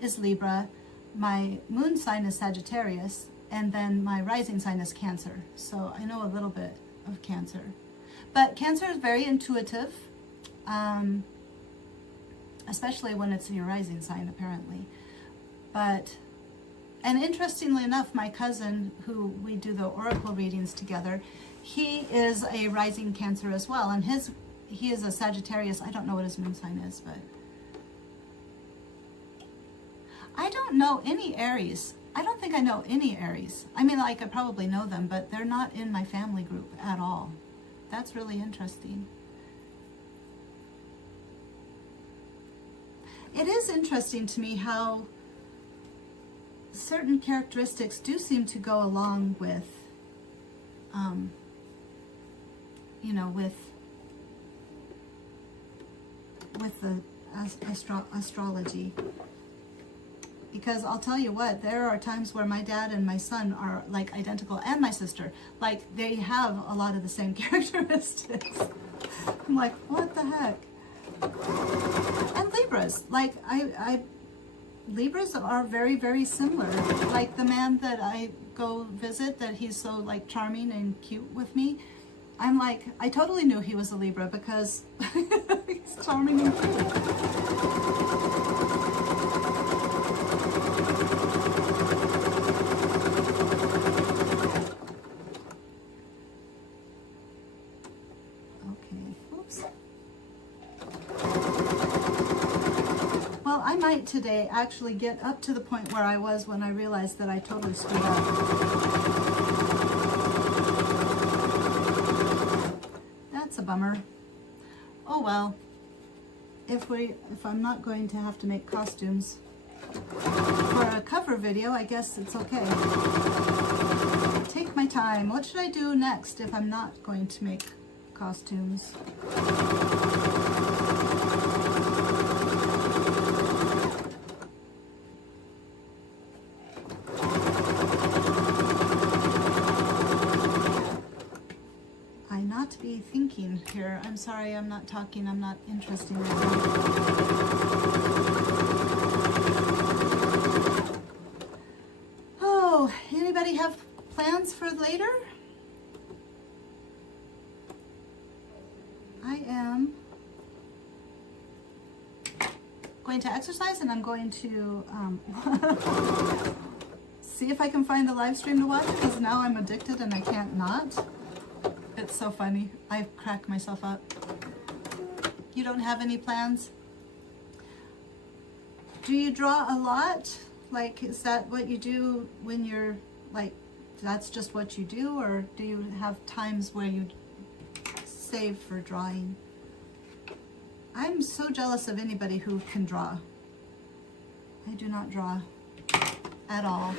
is Libra, my moon sign is Sagittarius, and then my rising sign is Cancer. So I know a little bit of Cancer. But Cancer is very intuitive. Especially when it's in your rising sign, apparently. And interestingly enough, my cousin, who we do the oracle readings together, he is a rising Cancer as well, and he is a Sagittarius. I don't know what his moon sign is, but I don't know any Aries. I don't think I know any Aries. I mean, like, I probably know them, but they're not in my family group at all. That's really interesting. It is interesting to me how certain characteristics do seem to go along with, with the astrology. Because I'll tell you what, there are times where my dad and my son are like identical, and my sister, like they have a lot of the same characteristics. I'm like, what the heck? And Libras, like Libras are very, very similar. Like the man that I go visit, that he's so like charming and cute with me, I'm like, I totally knew he was a Libra because he's charming and cute. I might today actually get up to the point where I was when I realized that I totally screwed up. That's a bummer. Oh well. If I'm not going to have to make costumes for a cover video, I guess it's okay. Take my time. What should I do next if I'm not going to make costumes? Be thinking here. I'm sorry, I'm not talking. I'm not interested right now. Oh, anybody have plans for later? I am going to exercise, and I'm going to see if I can find the live stream to watch, because now I'm addicted and I can't not. It's so funny. I crack myself up. You don't have any plans? Do you draw a lot? Like, is that what you do when you're, like, that's just what you do? Or do you have times where you save for drawing? I'm so jealous of anybody who can draw. I do not draw at all.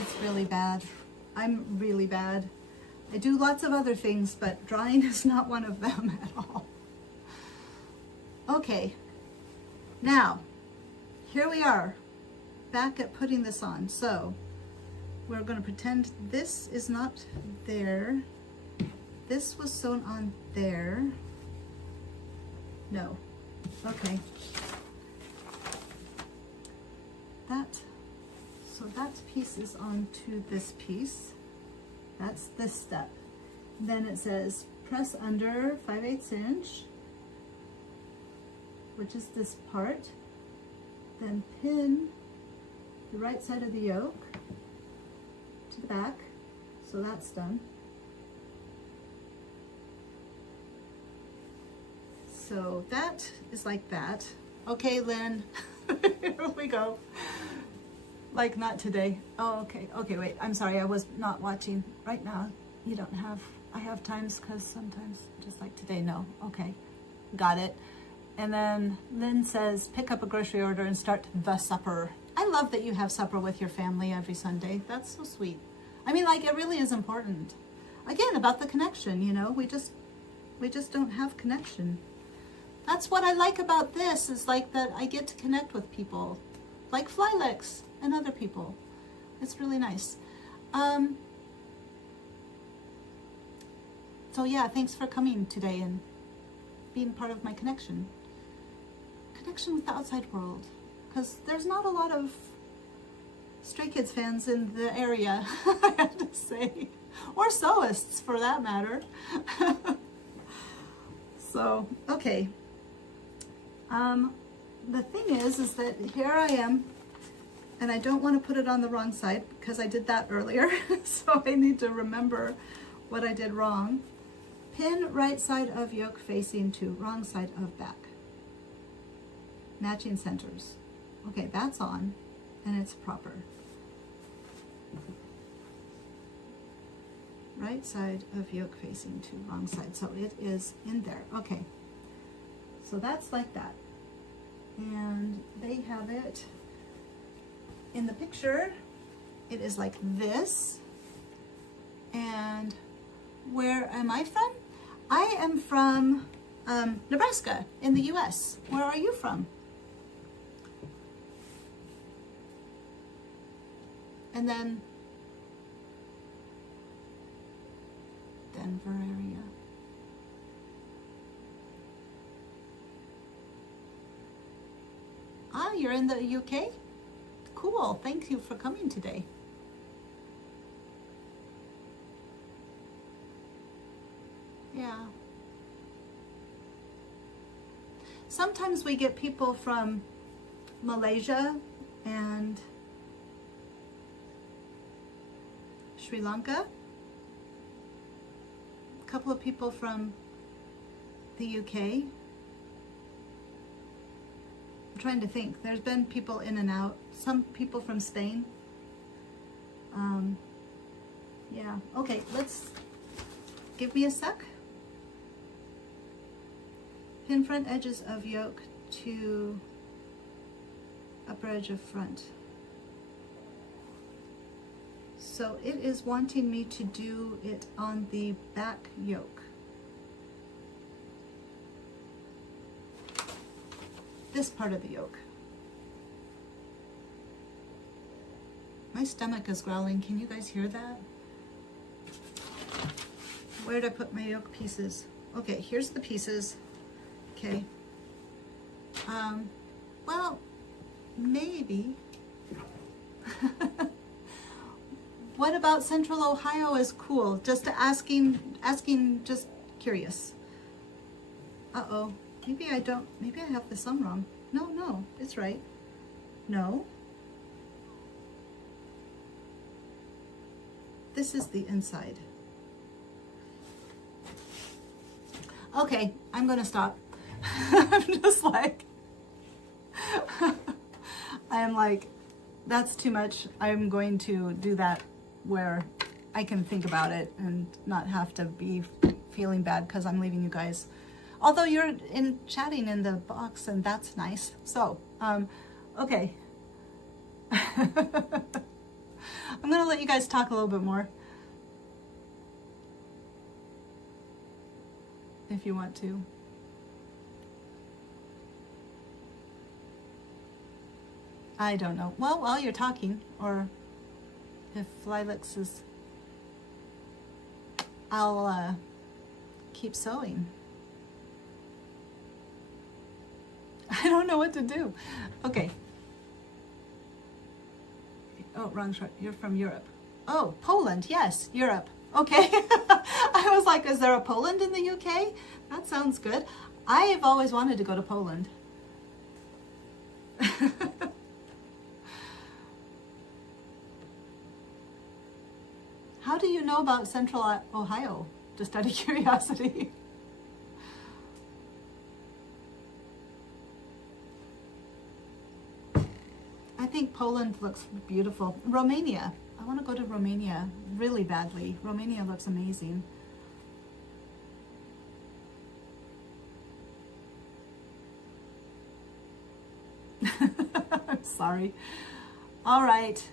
It's really bad. I'm really bad. I do lots of other things, but drawing is not one of them at all. Okay, now, here we are, back at putting this on. So, we're going to pretend this is not there. This was sewn on there. No. Okay. So that piece is onto this piece. That's this step. Then it says press under 5/8 inch, which is this part. Then pin the right side of the yoke to the back. So that's done. So that is like that. Okay, Lynn, here we go. Like, not today. Oh, okay. Okay, wait. I'm sorry. I was not watching right now. You don't have, I have times because sometimes just like today. No. Okay. Got it. And then Lynn says, pick up a grocery order and start the supper. I love that you have supper with your family every Sunday. That's so sweet. I mean, like, it really is important. Again, about the connection, you know, we just don't have connection. That's what I like about this, is like that I get to connect with people like Flylex and other people. It's really nice. So yeah, thanks for coming today and being part of my connection with the outside world, because there's not a lot of Stray Kids fans in the area, I have to say, or sewists for that matter. So okay, the thing is that here I am, and I don't want to put it on the wrong side because I did that earlier. So I need to remember what I did wrong. Pin right side of yoke facing to wrong side of back. Matching centers. Okay, that's on, and it's proper. Right side of yoke facing to wrong side. So it is in there. Okay. So that's like that. And they have it in the picture. It is like this. And where am I from? I am from Nebraska in the US. Where are you from? and then Denver area. Ah, you're in the UK? Cool, thank you for coming today. Yeah. Sometimes we get people from Malaysia and Sri Lanka. A couple of people from the UK. I'm trying to think. There's been people in and out. Some people from Spain. Yeah. Okay, let's give me a sec. Pin front edges of yoke to upper edge of front. So it is wanting me to do it on the back yoke. This part of the yoke. My stomach is growling. Can you guys hear that? Where did I put my yoke pieces? Okay, here's the pieces. Okay. Well, maybe. What about Central Ohio is cool? Just asking, just curious. Uh-oh, maybe I don't, maybe I have the sum wrong. No, it's right. No. This is the inside. Okay, I'm gonna stop. I'm just like, I am like, that's too much. I'm going to do that where I can think about it and not have to be feeling bad because I'm leaving you guys. Although you're chatting in the box and that's nice. So, okay. I'm gonna let you guys talk a little bit more. If you want to. I don't know. Well, while you're talking, or if Lilacs is, I'll keep sewing. I don't know what to do. Okay. Oh, wrong short. You're from Europe. Oh, Poland. Yes, Europe. Okay. I was like, is there a Poland in the UK? That sounds good. I've always wanted to go to Poland. How do you know about Central Ohio? Just out of curiosity. I think Poland looks beautiful. Romania. I want to go to Romania really badly. Romania looks amazing. I'm sorry. All right.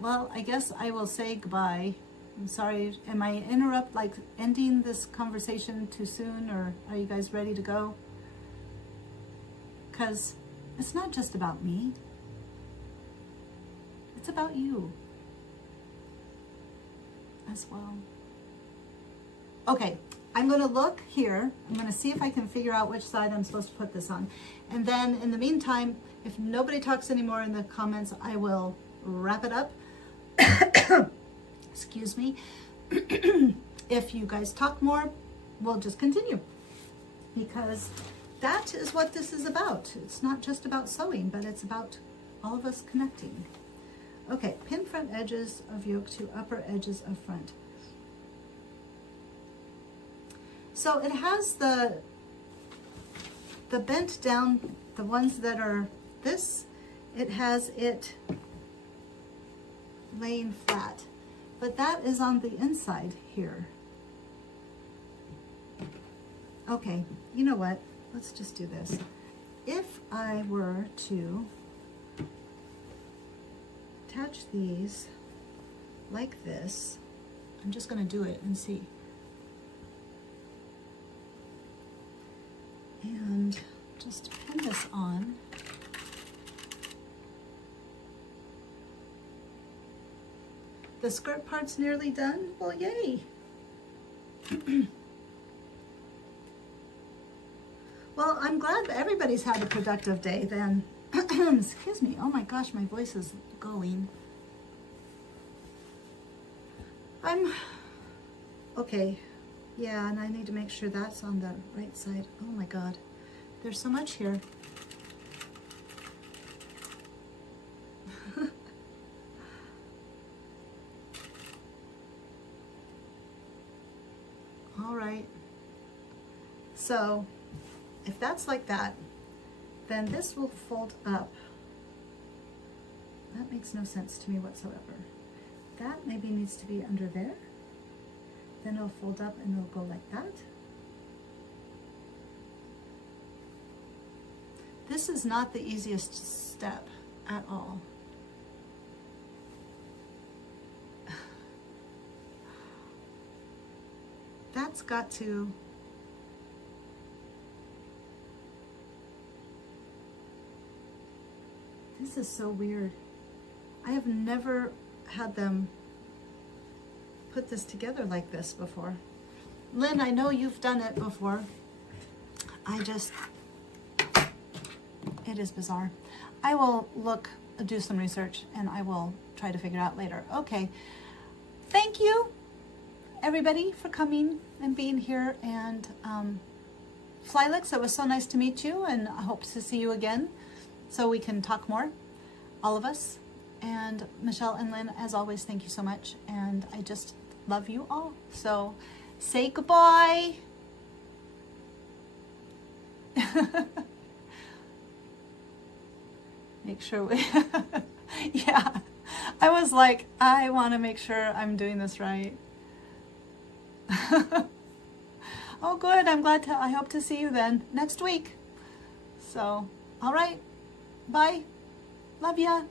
Well, I guess I will say goodbye. I'm sorry. Am I ending this conversation too soon, or are you guys ready to go? Because it's not just about me. It's about you as well. Okay, I'm going to look here. I'm going to see if I can figure out which side I'm supposed to put this on. And then in the meantime, if nobody talks anymore in the comments, I will wrap it up. Excuse me. If you guys talk more, we'll just continue. Because that is what this is about. It's not just about sewing, but it's about all of us connecting. Okay, pin front edges of yoke to upper edges of front. So it has the bent down, the ones that are this, it has it laying flat, but that is on the inside here. Okay, you know what? Let's just do this. If I were to attach these like this, I'm just going to do it and see. And just pin this on. The skirt part's nearly done. Well, yay. Well, I'm glad that everybody's had a productive day then. Excuse me. Oh my gosh, my voice is going. Okay. Yeah, and I need to make sure that's on the right side. Oh my God. There's so much here. All right. So if that's like that, then this will fold up. That makes no sense to me whatsoever. That maybe needs to be under there. Then it'll fold up and it'll go like that. This is not the easiest step at all. That's got to, this is so weird. I have never had them put this together like this before. Lynn, I know you've done it before. It is bizarre. I will do some research and I will try to figure it out later. Okay, thank you everybody for coming and being here, and Flylix, it was so nice to meet you, and I hope to see you again so we can talk more, all of us. And Michelle and Lynn, as always, thank you so much, and I just love you all. So say goodbye. Make sure we yeah, I was like, I want to make sure I'm doing this right. Oh good, I hope to see you then next week. So all right, bye, love ya.